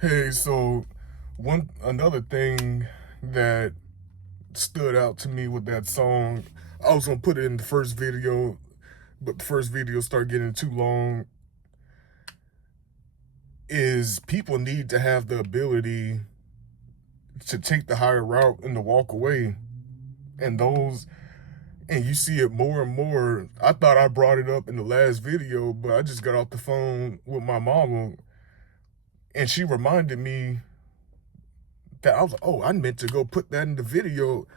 Hey, so another thing that stood out to me with that song, I was gonna put it in the first video, but the first video started getting too long, is people need to have the ability to take the higher route and to walk away. And you see it more and more. I thought I brought it up in the last video, but I just got off the phone with my mama and she reminded me that I was like, oh, I meant to go put that in the video.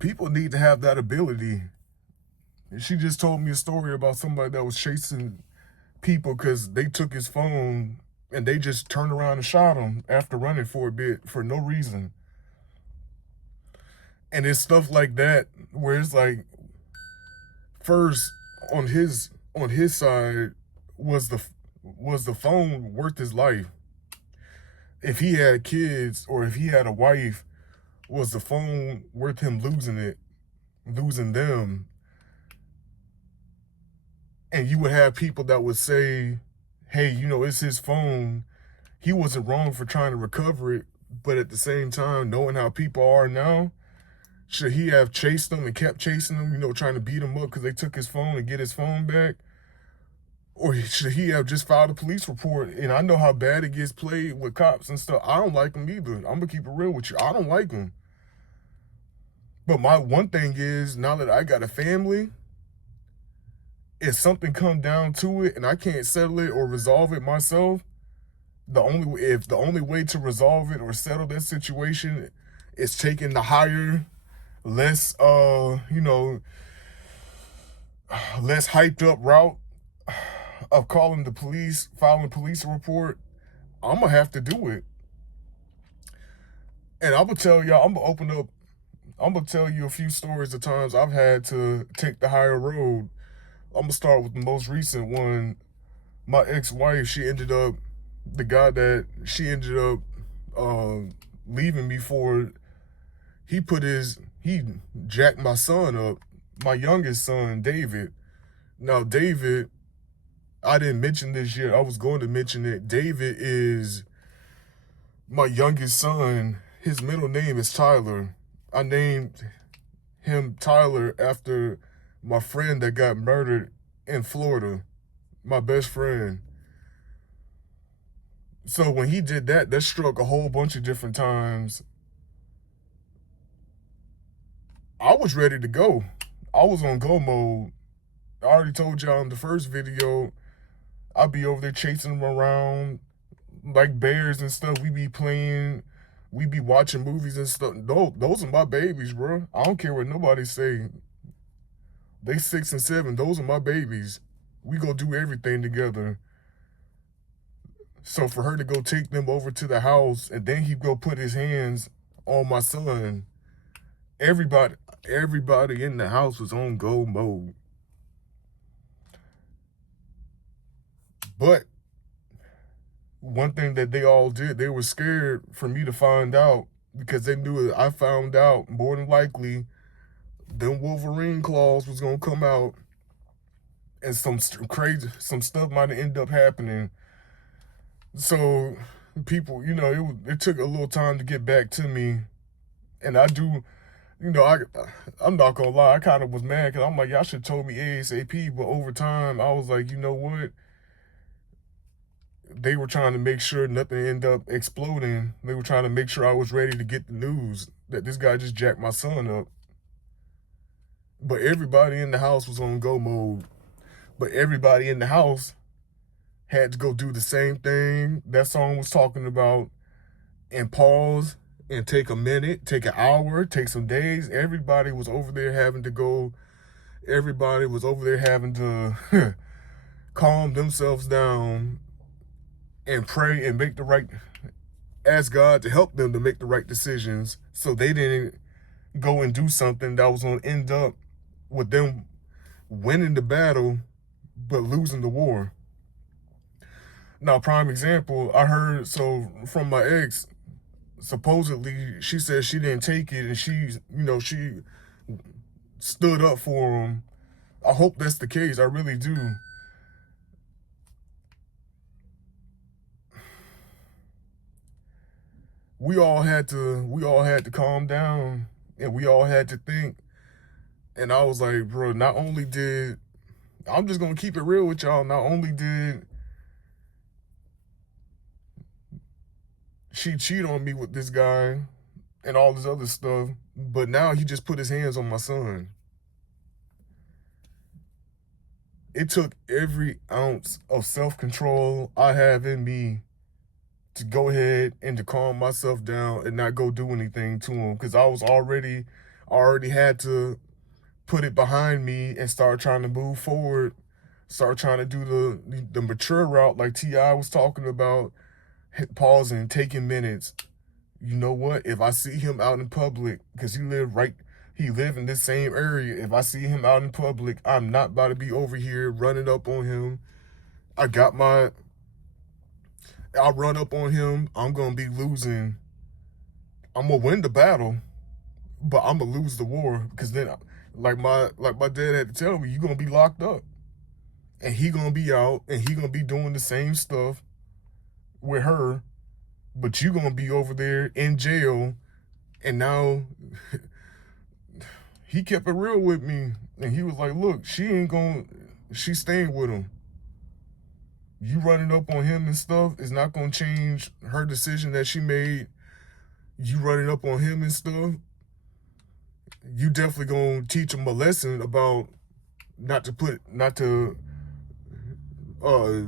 People need to have that ability. And she just told me a story about somebody that was chasing people because they took his phone and they just turned around and shot him after running for a bit for no reason. And it's stuff like that where it's like, first on his side, was the phone worth his life? If he had kids or if he had a wife, was the phone worth him losing them? And you would have people that would say, hey, it's his phone. He wasn't wrong for trying to recover it. But at the same time, knowing how people are now, should he have chased them and kept chasing them, trying to beat him up because they took his phone and get his phone back? Or should he have just filed a police report? And I know how bad it gets played with cops and stuff. I don't like them either. I'm going to keep it real with you. I don't like them. But my one thing is, now that I got a family, if something come down to it and I can't settle it or resolve it myself, the only way to resolve it or settle that situation is taking the higher, less less hyped up route of calling the police, filing a police report, I'm gonna have to do it. And I'm gonna tell y'all, I'm gonna tell you a few stories of times I've had to take the higher road. I'm gonna start with the most recent one. My ex-wife, the guy that she ended up uh, leaving me for, he jacked my son up, my youngest son, David. Now, David, I didn't mention this yet. I was going to mention it. David is my youngest son. His middle name is Tyler. I named him Tyler after my friend that got murdered in Florida, my best friend. So when he did that, that struck a whole bunch of different times. I was ready to go. I was on go mode. I already told y'all in the first video, I'd be over there chasing them around like bears and stuff. We be watching movies and stuff. Those are my babies, bro. I don't care what nobody say. They 6 and 7. Those are my babies. We go do everything together. So for her to go take them over to the house and then he go put his hands on my son, everybody everybody in the house was on go mode. But one thing that they all did, they were scared for me to find out because they knew I found out more than likely them Wolverine claws was gonna come out and some some stuff might have ended up happening. So people, it took a little time to get back to me, and I do, I'm not gonna lie, I kind of was mad because I'm like, y'all should have told me ASAP. But over time, I was like, you know what? They were trying to make sure nothing ended up exploding. They were trying to make sure I was ready to get the news that this guy just jacked my son up. But everybody in the house was on go mode. But everybody in the house had to go do the same thing that song was talking about and pause and take a minute, take an hour, take some days. Everybody was over there having to go, everybody was over there having to calm themselves down and pray and ask God to help them to make the right decisions so they didn't go and do something that was going to end up with them winning the battle but losing the war. Now, prime example, I heard from my ex, supposedly she said she didn't take it and she stood up for him. I hope that's the case. I really do. we all had to calm down, and we all had to think. And I was like, bro, not only did I'm just gonna keep it real with y'all. Not only did she cheat on me with this guy and all this other stuff, but now he just put his hands on my son. It took every ounce of self-control I have in me to go ahead and to calm myself down and not go do anything to him, because I already had to put it behind me and start trying to move forward, start trying to do the mature route like T.I. was talking about, pausing, taking minutes. You know what? If I see him out in public, because he live in this same area. If I see him out in public, I'm not about to be over here running up on him. I got my, I'll run up on him. I'm gonna be losing. I'm gonna win the battle, but I'm gonna lose the war, because then, like my dad had to tell me, you gonna be locked up, and he gonna be out, and he gonna be doing the same stuff with her, but you gonna be over there in jail. And now he kept it real with me, and he was like, look, she's staying with him. You running up on him and stuff is not gonna change her decision that she made. You running up on him and stuff, you definitely gonna teach him a lesson about not to uh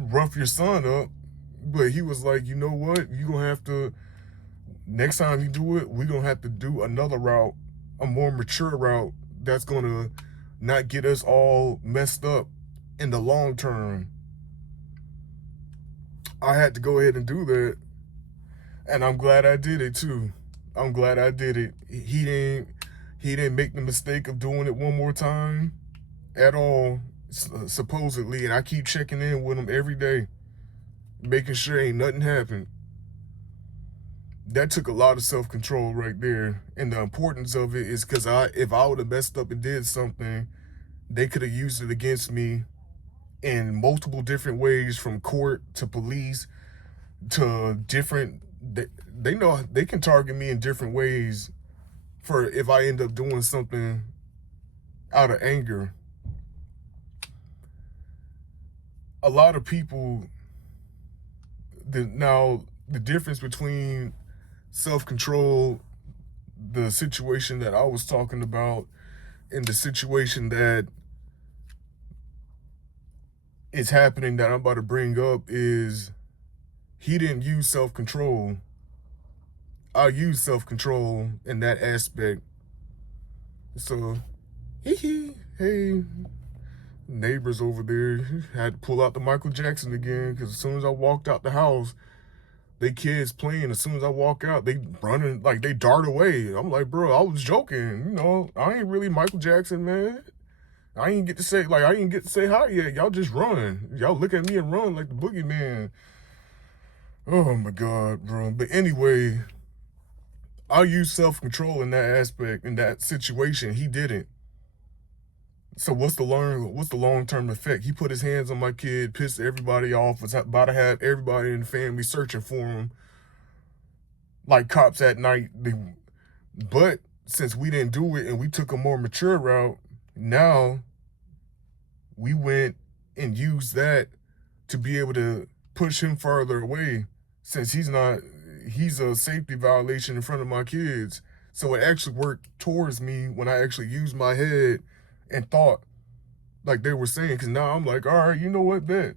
rough your son up. But he was like, you know what, you gonna have to, next time you do it, we gonna have to do another route, a more mature route, that's gonna not get us all messed up in the long term. I had to go ahead and do that, and I'm glad I did it too. I'm glad I did it. He didn't make the mistake of doing it one more time at all, supposedly. And I keep checking in with him every day, making sure ain't nothing happened. That took a lot of self-control right there. And the importance of it is because if I would have messed up and did something, they could have used it against me in multiple different ways, from court to police to different. They know they can target me in different ways for if I end up doing something out of anger. A lot of people, now the difference between self-control, the situation that I was talking about, and the situation that is happening that I'm about to bring up, is he didn't use self-control. I used self-control in that aspect. So, hey, neighbors over there had to pull out the Michael Jackson again, because as soon as I walked out the house, they kids playing. As soon as I walk out, they running, like they dart away. I'm like, bro, I was joking. I ain't really Michael Jackson, man. I ain't get to say hi yet. Y'all just run. Y'all look at me and run like the boogeyman. Oh my God, bro. But anyway, I use self-control in that aspect, in that situation. He didn't. So what's the long-term effect? He put his hands on my kid, pissed everybody off, was about to have everybody in the family searching for him like cops at night. But since we didn't do it and we took a more mature route, now we went and used that to be able to push him further away, since he's a safety violation in front of my kids. So it actually worked towards me when I actually used my head and thought, like they were saying, because now I'm like, all right, you know what, bet.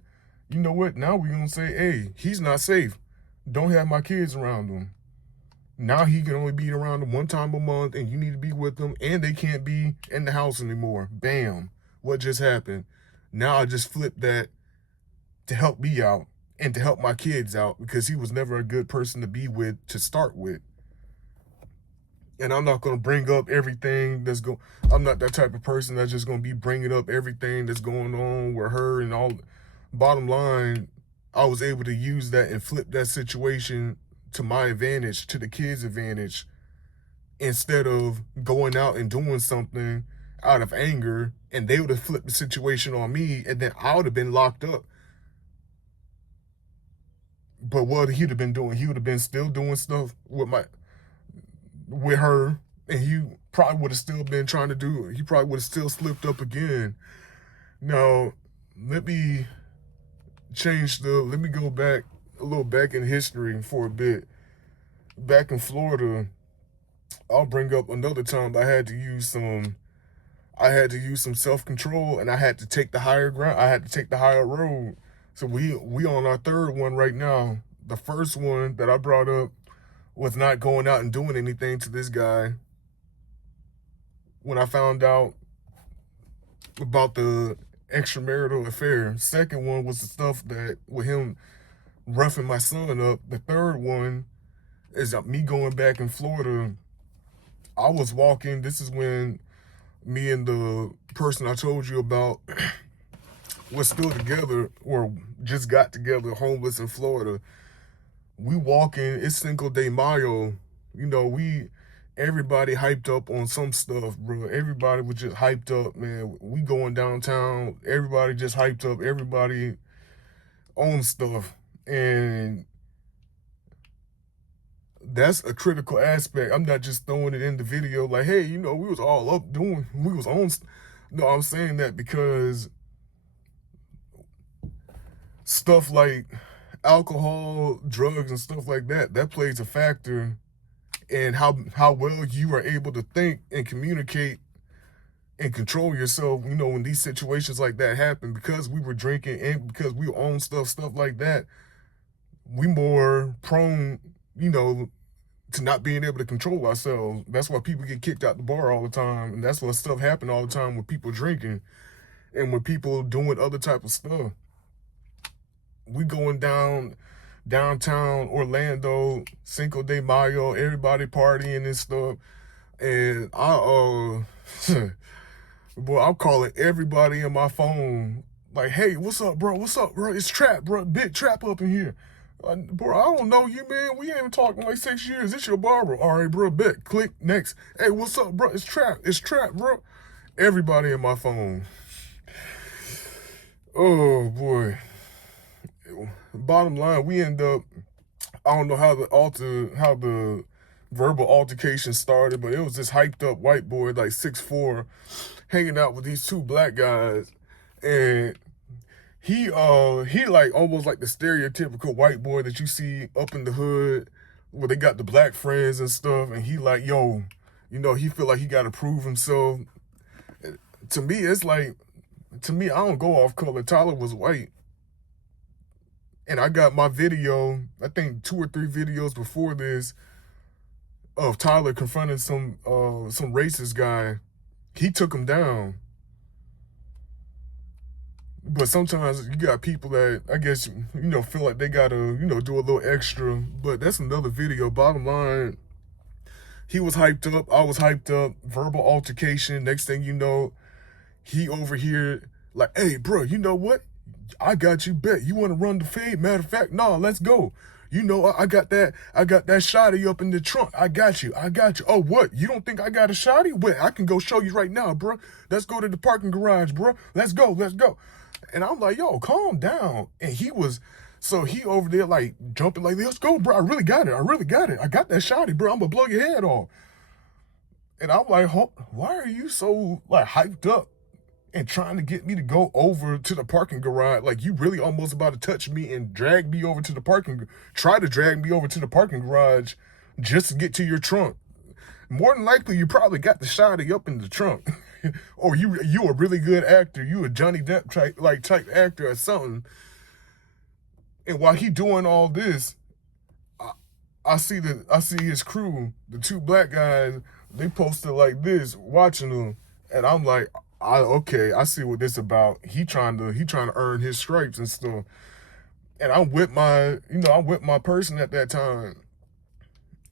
You know what, now we're going to say, hey, he's not safe. Don't have my kids around him. Now he can only be around them one time a month, and you need to be with them, and they can't be in the house anymore. Bam. What just happened? Now I just flipped that to help me out and to help my kids out, because he was never a good person to be with to start with. And I'm not going to bring up everything I'm not that type of person that's just going to be bringing up everything that's going on with her and all. Bottom line, I was able to use that and flip that situation to my advantage, to the kids' advantage, instead of going out and doing something out of anger, and they would have flipped the situation on me, and then I would have been locked up. But what he'd have been doing, he would have been still doing stuff with her, and he probably would have still been trying to do it. He probably would have still slipped up again. Now, let me let me go back a little back in history for a bit. Back in Florida, I'll bring up another time I had to use some self-control, and I had to take the higher ground. I had to take the higher road. So we on our third one right now. The first one that I brought up was not going out and doing anything to this guy. When I found out about the extramarital affair. Second one was the stuff that with him roughing my son up. The third one is me going back in Florida. I was walking. This is when me and the person I told you about was still together, or just got together, homeless in Florida. We walking. It's Cinco de Mayo. You know, everybody hyped up on some stuff, bro. Everybody was just hyped up, man. We going downtown. Everybody just hyped up. Everybody on stuff. And that's a critical aspect. I'm not just throwing it in the video like, hey, you know, we was all up doing, we was on. No, I'm saying that because stuff like alcohol, drugs, and stuff like that plays a factor in how well you are able to think and communicate and control yourself, you know, when these situations like that happen. Because we were drinking and because we own stuff like that, we more prone, you know, to not being able to control ourselves. That's why people get kicked out the bar all the time, and that's why stuff happen all the time with people drinking and with people doing other type of stuff. We going downtown Orlando, Cinco de Mayo, everybody partying and stuff, and boy, I'm calling everybody in my phone like, hey, what's up, bro? What's up, bro? It's Trap, bro. Big Trap up in here. Bro, I don't know you, man. We ain't even talking like 6 years. It's your barber. All right, bro, bet. Click next. Hey, what's up, bro? It's Trap. It's Trap, bro. Everybody in my phone. Oh, boy. Bottom line, we end up, I don't know how the verbal altercation started, but it was this hyped up white boy, like 6'4", hanging out with these two black guys. And he like almost like the stereotypical white boy that you see up in the hood where they got the black friends and stuff. And he like, yo, you know, he feel like he got to prove himself. To me, it's like, I don't go off color. Tyler was white. And I got my video, I think 2 or 3 videos before this, of Tyler confronting some racist guy. He took him down. But sometimes you got people that, I guess, you know, feel like they gotta, you know, do a little extra. But that's another video. Bottom line, he was hyped up. I was hyped up. Verbal altercation. Next thing you know, he over here like, hey, bro, you know what? I got you, bet. You want to run the fade? Matter of fact, nah, let's go. You know, I got that shotty up in the trunk. I got you. Oh, what? You don't think I got a shotty? Well, I can go show you right now, bro. Let's go to the parking garage, bro. Let's go. And I'm like, yo, calm down. And he over there like jumping like, let's go, bro. I really got it. I got that shotty, bro. I'm gonna blow your head off. And I'm like, why are you so like hyped up and trying to get me to go over to the parking garage? Like, you really almost about to touch me and try to drag me over to the parking garage just to get to your trunk. More than likely, you probably got the shotty up in the trunk. Or you a really good actor. You a Johnny Depp type actor or something. And while he doing all this, I see his crew, the 2 black guys, they posted like this, watching him. And I'm like, I see what this about. He trying to earn his stripes and stuff. And I'm with my person at that time.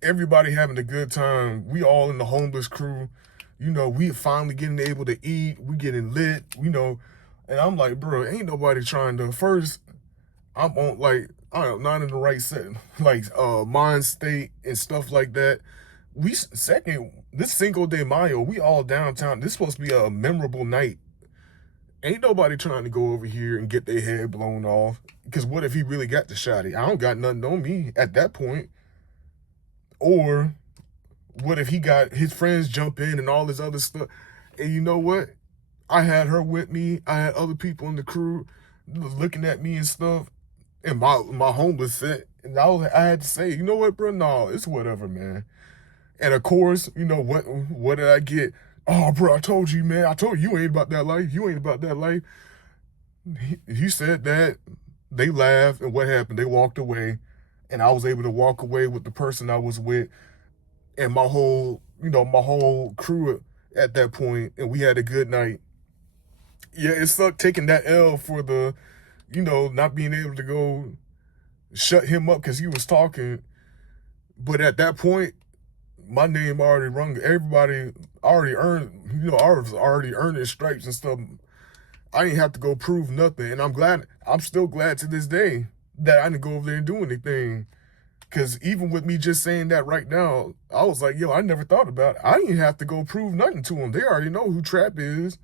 Everybody having a good time. We all in the homeless crew. You know, we finally getting able to eat. We getting lit, you know. And I'm like, bro, ain't nobody trying to. First, I'm on like, I'm not in the right setting, like mind state and stuff like that. Second, this Cinco de Mayo, we all downtown. This is supposed to be a memorable night. Ain't nobody trying to go over here and get their head blown off. Because what if he really got the shotty? I don't got nothing on me at that point. Or what if he got his friends jump in and all this other stuff? And you know what? I had her with me. I had other people in the crew looking at me and stuff. And my homeless set. And I had to say, you know what, bro? No, it's whatever, man. And of course, you know what did I get? Oh, bro, I told you, man. I told you, you ain't about that life. You ain't about that life. He said that. They laughed, and what happened? They walked away, and I was able to walk away with the person I was with, and my whole crew at that point, and we had a good night. Yeah, it sucked taking that L for the, not being able to go shut him up because he was talking. But at that point, my name already rung. Everybody already earned, I was already earning stripes and stuff. I didn't have to go prove nothing. And I'm still glad to this day that I didn't go over there and do anything. Because even with me just saying that right now, I was like, yo, I never thought about it. I didn't have to go prove nothing to them. They already know who Trap is.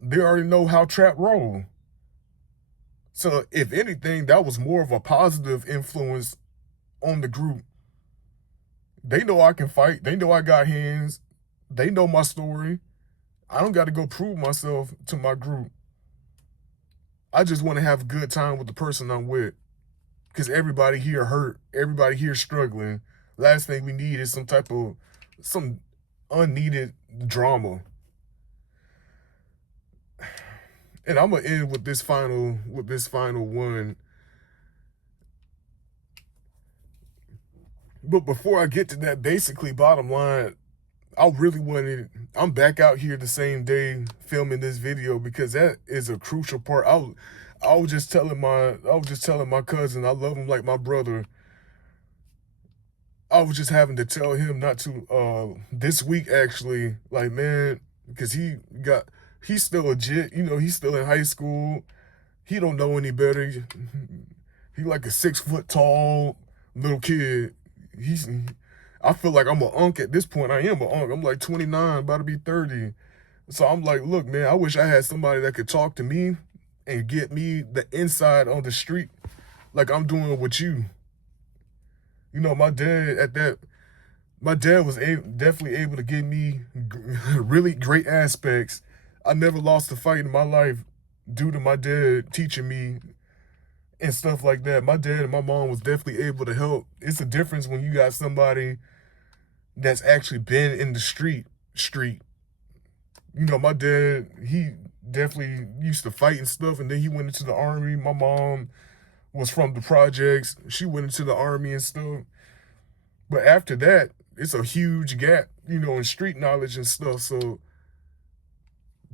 They already know how Trap roll. So if anything, that was more of a positive influence on the group. They know I can fight. They know I got hands. They know my story. I don't got to go prove myself to my group. I just want to have a good time with the person I'm with. Because everybody here hurt. Everybody here struggling. Last thing we need is some unneeded drama. And I'm gonna end with this final one. But before I get to that, basically, bottom line, I'm back out here the same day filming this video because that is a crucial part. I was just telling my cousin, I love him like my brother. I was just having to tell him not to, this week actually, like, man, because he's still legit, he's still in high school. He don't know any better. He like a 6 foot tall little kid. I feel like I'm an unk at this point. I am an unk. I'm like 29, about to be 30. So I'm like, look, man, I wish I had somebody that could talk to me and get me the inside on the street like I'm doing with you. My dad was definitely able to give me really great aspects. I never lost a fight in my life due to my dad teaching me and stuff like that. My dad and my mom was definitely able to help. It's a difference when you got somebody that's actually been in the street. My dad, he definitely used to fight and stuff, and then he went into the army. My mom was from the projects. She went into the army and stuff. But after that, it's a huge gap, in street knowledge and stuff. So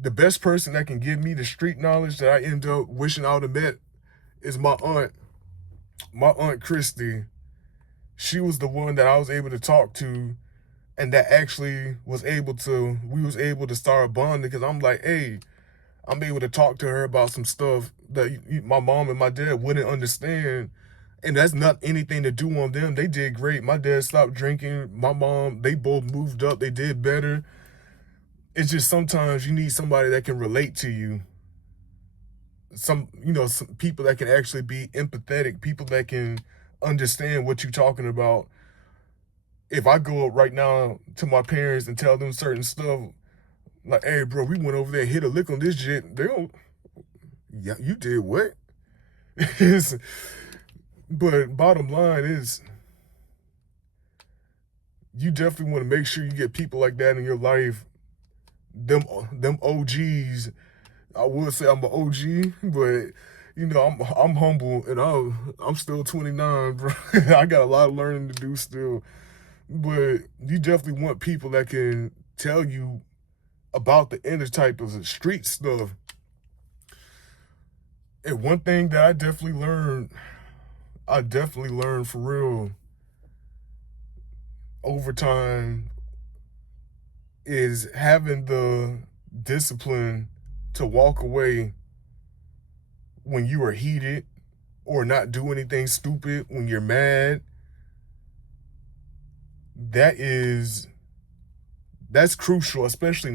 the best person that can give me the street knowledge that I end up wishing I would have met is my aunt Christy. She was the one that I was able to talk to, and that actually we was able to start bonding because I'm like, hey, I'm able to talk to her about some stuff that my mom and my dad wouldn't understand. And that's not anything to do on them. They did great. My dad stopped drinking. My mom, they both moved up. They did better. It's just sometimes you need somebody that can relate to you. Some people that can actually be empathetic, people that can understand what you're talking about. If I go up right now to my parents and tell them certain stuff, like, hey, bro, we went over there and hit a lick on this shit, they don't, yeah, you did what? But bottom line is, you definitely want to make sure you get people like that in your life. Them OGs. I would say I'm an OG, but I'm humble and I'm still 29, bro. I got a lot of learning to do still. But you definitely want people that can tell you about the inner type of the street stuff. And one thing that I definitely learned for real over time is having the discipline to walk away when you are heated or not do anything stupid when you're mad. That is That's crucial, especially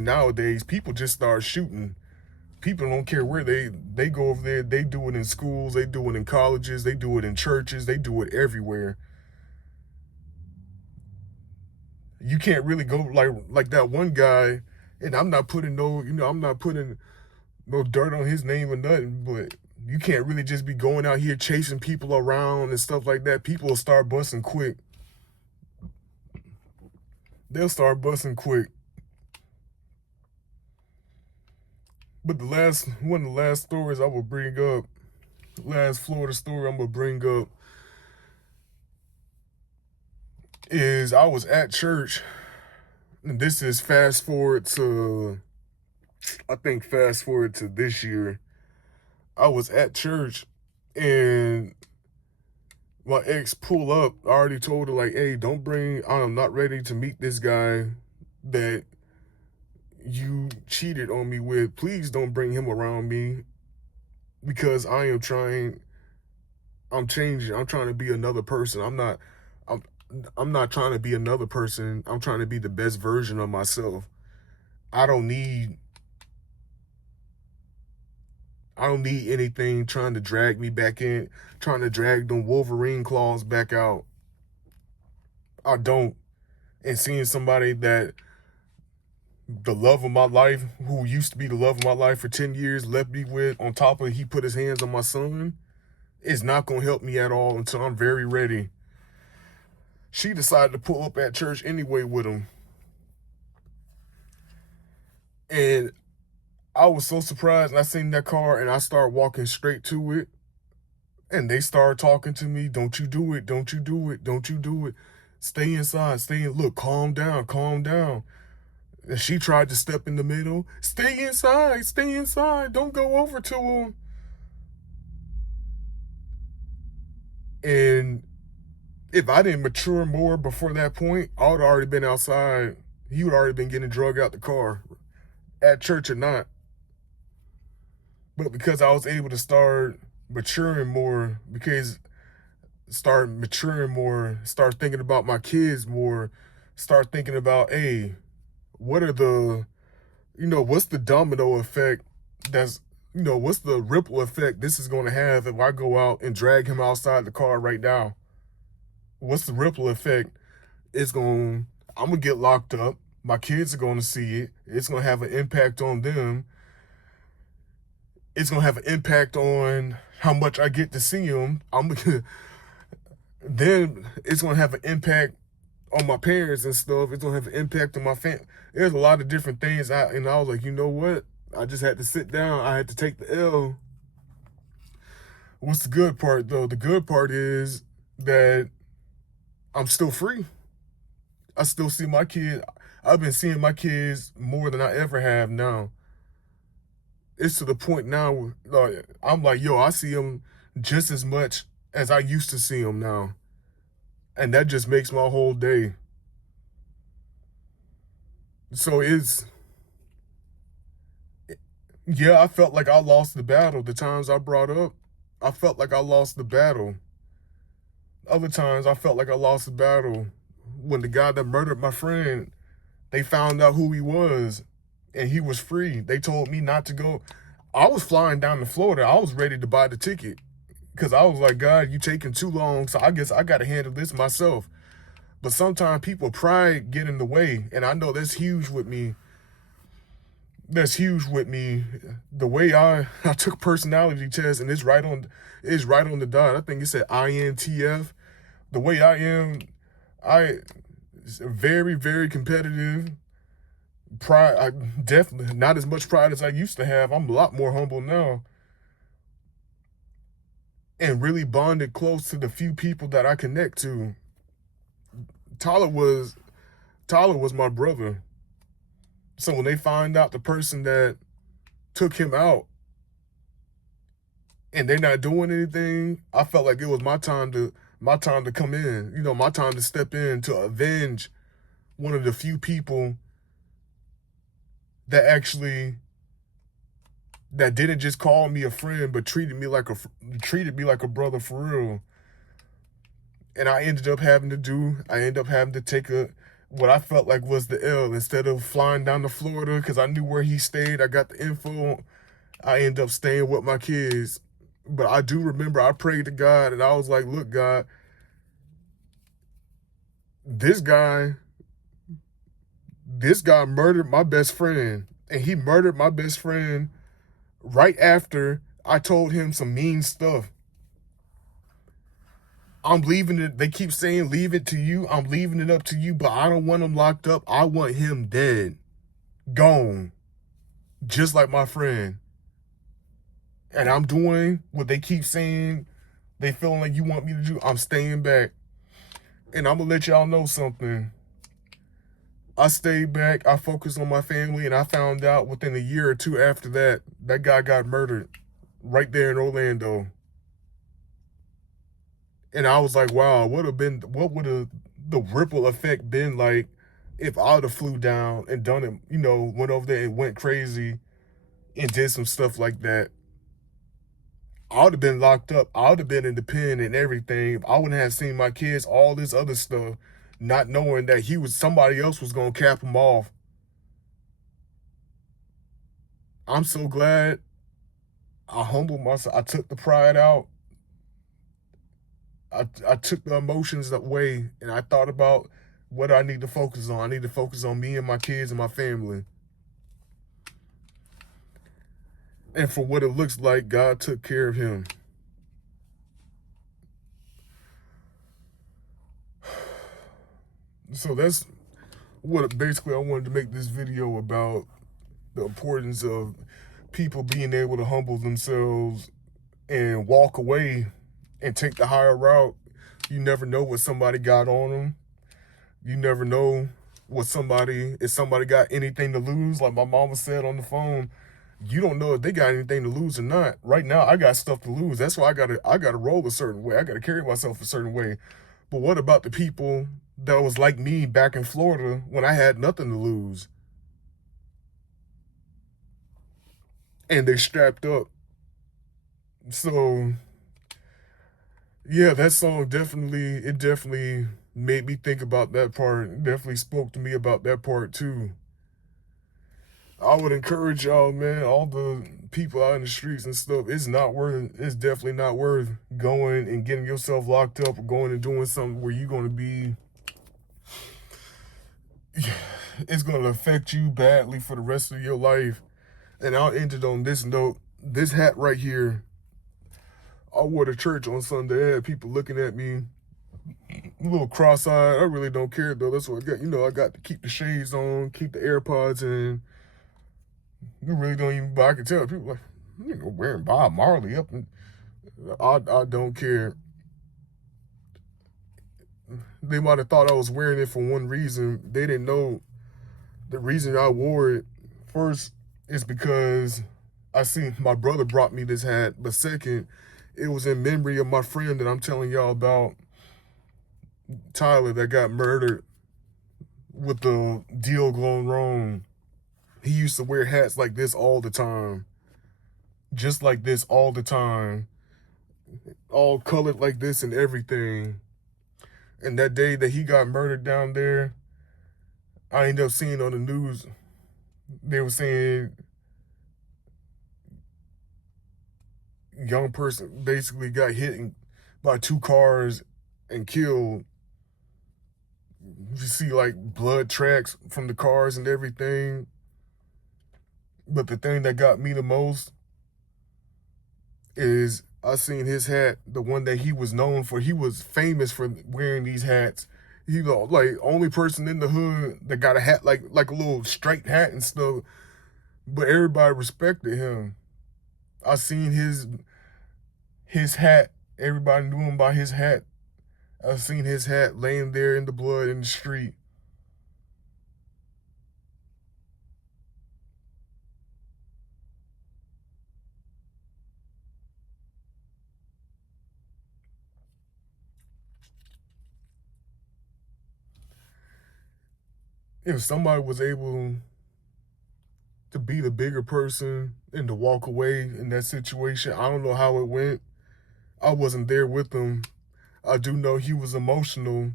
nowadays. People just start shooting. People don't care where they go over there. They do it in schools, they do it in colleges, they do it in churches, they do it everywhere. You can't really go like that one guy, and I'm not putting I'm not putting no dirt on his name or nothing, but you can't really just be going out here chasing people around and stuff like that. People will start busting quick. They'll start busting quick. But one of the last stories I will bring up, last Florida story I'm gonna bring up is I was at church, and this is fast forward to this year. I was at church and my ex pull up. I already told her like, hey, I'm not ready to meet this guy that you cheated on me with. Please don't bring him around me because I'm changing. I'm trying to be another person. I'm not trying to be another person. I'm trying to be the best version of myself. I don't need anything trying to drag me back in, trying to drag them Wolverine claws back out. I don't. And seeing somebody that the love of my life, who used to be the love of my life for 10 years, left me with, on top of he put his hands on my son, is not going to help me at all until I'm very ready. She decided to pull up at church anyway with him. And I was so surprised, and I seen that car, and I started walking straight to it. And they started talking to me, don't you do it, don't you do it, don't you do it. Stay inside, look, calm down, calm down. And she tried to step in the middle. Stay inside, don't go over to him. And if I didn't mature more before that point, I would have already been outside. He would have already been getting drugged out the car, at church or not. But because I was able to start maturing more, start thinking about my kids more, start thinking about, hey, what's the domino effect what's the ripple effect this is going to have if I go out and drag him outside the car right now? What's the ripple effect? I'm going to get locked up. My kids are going to see it. It's going to have an impact on them. It's going to have an impact on how much I get to see them. Then it's going to have an impact on my parents and stuff. It's going to have an impact on my family. There's a lot of different things. And I was like, you know what? I just had to sit down. I had to take the L. What's the good part, though? The good part is that I'm still free. I still see my kids. I've been seeing my kids more than I ever have now. It's to the point now where I'm like, yo, I see them just as much as I used to see them now. And that just makes my whole day. So I felt like I lost the battle. The times I brought up, I felt like I lost the battle. Other times I felt like I lost the battle. When the guy that murdered my friend, they found out who he was and he was free. They told me not to go. I was flying down to Florida. I was ready to buy the ticket because I was like, God, you taking too long. So I guess I got to handle this myself. But sometimes people pride get in the way. And I know that's huge with me. The way I took personality tests, and it's right on the dot. I think it said INTF. The way I am, very, very competitive. Pride, I definitely not as much pride as I used to have. I'm a lot more humble now. And really bonded close to the few people that I connect to. Tyler was my brother. So when they find out the person that took him out and they're not doing anything, I felt like it was my time to come in, my time to step in to avenge one of the few people that didn't just call me a friend, but treated me like a brother for real. And I ended up having to take what I felt like was the L. Instead of flying down to Florida, because I knew where he stayed, I got the info, I ended up staying with my kids. But I do remember I prayed to God and I was like, look, God, this guy murdered my best friend. And he murdered my best friend right after I told him some mean stuff. I'm leaving it. They keep saying, leave it to you. I'm leaving it up to you, but I don't want him locked up. I want him dead, gone, just like my friend. And I'm doing what they keep saying they feeling like you want me to do. I'm staying back. And I'm going to let y'all know something. I stayed back. I focused on my family, and I found out within a year or two after that, that guy got murdered right there in Orlando. And I was like, wow, what would the ripple effect been like if I would have flew down and done it, went over there and went crazy and did some stuff like that. I would have been locked up. I would have been in the pen and everything. I wouldn't have seen my kids, all this other stuff, not knowing that somebody else was going to cap him off. I'm so glad I humbled myself. I took the pride out. I took the emotions away, and I thought about what I need to focus on. I need to focus on me and my kids and my family. And for what it looks like, God took care of him. So that's what basically I wanted to make this video about, the importance of people being able to humble themselves and walk away and take the higher route. You never know what somebody got on them. You never know if somebody got anything to lose. Like my mama said on the phone, you don't know if they got anything to lose or not. Right now, I got stuff to lose. That's why I gotta roll a certain way. I gotta carry myself a certain way. But what about the people that was like me back in Florida when I had nothing to lose? And they strapped up. So yeah, that song definitely made me think about that part. It definitely spoke to me about that part too. I would encourage y'all, man, all the people out in the streets and stuff, it's definitely not worth going and getting yourself locked up or going and doing something where you're going to be, it's going to affect you badly for the rest of your life. And I'll end it on this note. This hat right here, I wore to church on Sunday. I had people looking at me a little cross-eyed. I really don't care though. That's what I got. I got to keep the shades on, keep the AirPods in. You really don't even, but I can tell people like, wearing Bob Marley up. And I don't care. They might have thought I was wearing it for one reason. They didn't know the reason I wore it. First is because I seen my brother brought me this hat. But second, it was in memory of my friend that I'm telling y'all about, Tyler, that got murdered with the deal going wrong. He used to wear hats like this all the time. Just like this all the time. All colored like this and everything. And that day that he got murdered down there, I ended up seeing on the news, they were saying young person basically got hit by 2 cars and killed. You see like blood tracks from the cars and everything. But the thing that got me the most is I seen his hat, the one that he was known for. He was famous for wearing these hats. He like only person in the hood that got a hat like a little straight hat and stuff. But everybody respected him. I seen his hat. Everybody knew him by his hat. I seen his hat laying there in the blood in the street. If somebody was able to be the bigger person and to walk away in that situation, I don't know how it went. I wasn't there with him. I do know he was emotional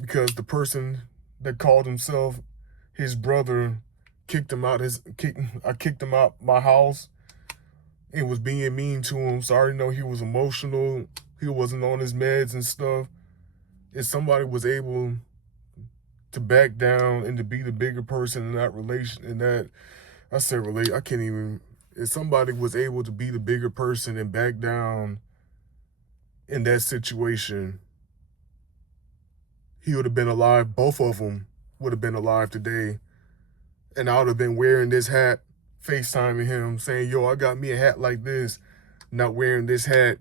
because the person that called himself his brother kicked him out I kicked him out my house and was being mean to him. So I already know he was emotional. He wasn't on his meds and stuff. If somebody was able to back down and to be the bigger person in that relation, I can't even, if somebody was able to be the bigger person and back down in that situation, he would have been alive. Both of them would have been alive today. And I would have been wearing this hat, FaceTiming him, saying, yo, I got me a hat like this, not wearing this hat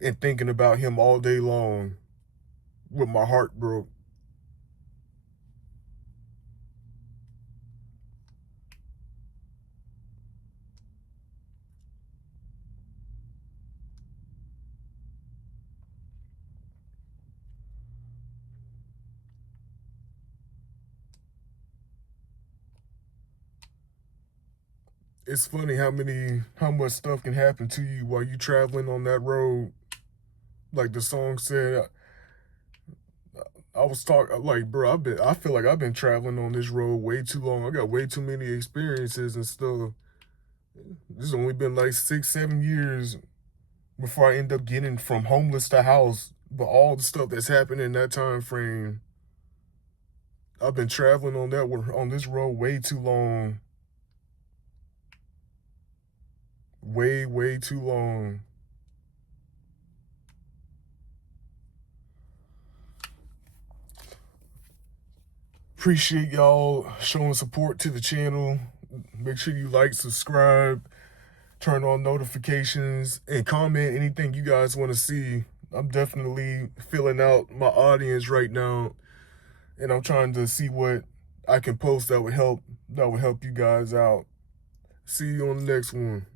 and thinking about him all day long with my heart broke. It's funny how much stuff can happen to you while you traveling on that road. Like the song said, I was talking like, bro, I feel like I've been traveling on this road way too long. I got way too many experiences and stuff. This has only been like 6, 7 years before I end up getting from homeless to house. But all the stuff that's happened in that time frame, I've been traveling on this road way too long. Way too long. Appreciate y'all showing support to the channel. Make sure you like, subscribe, turn on notifications, and comment anything you guys want to see. I'm definitely filling out my audience right now, and I'm trying to see what I can post that would help you guys out. See you on the next one.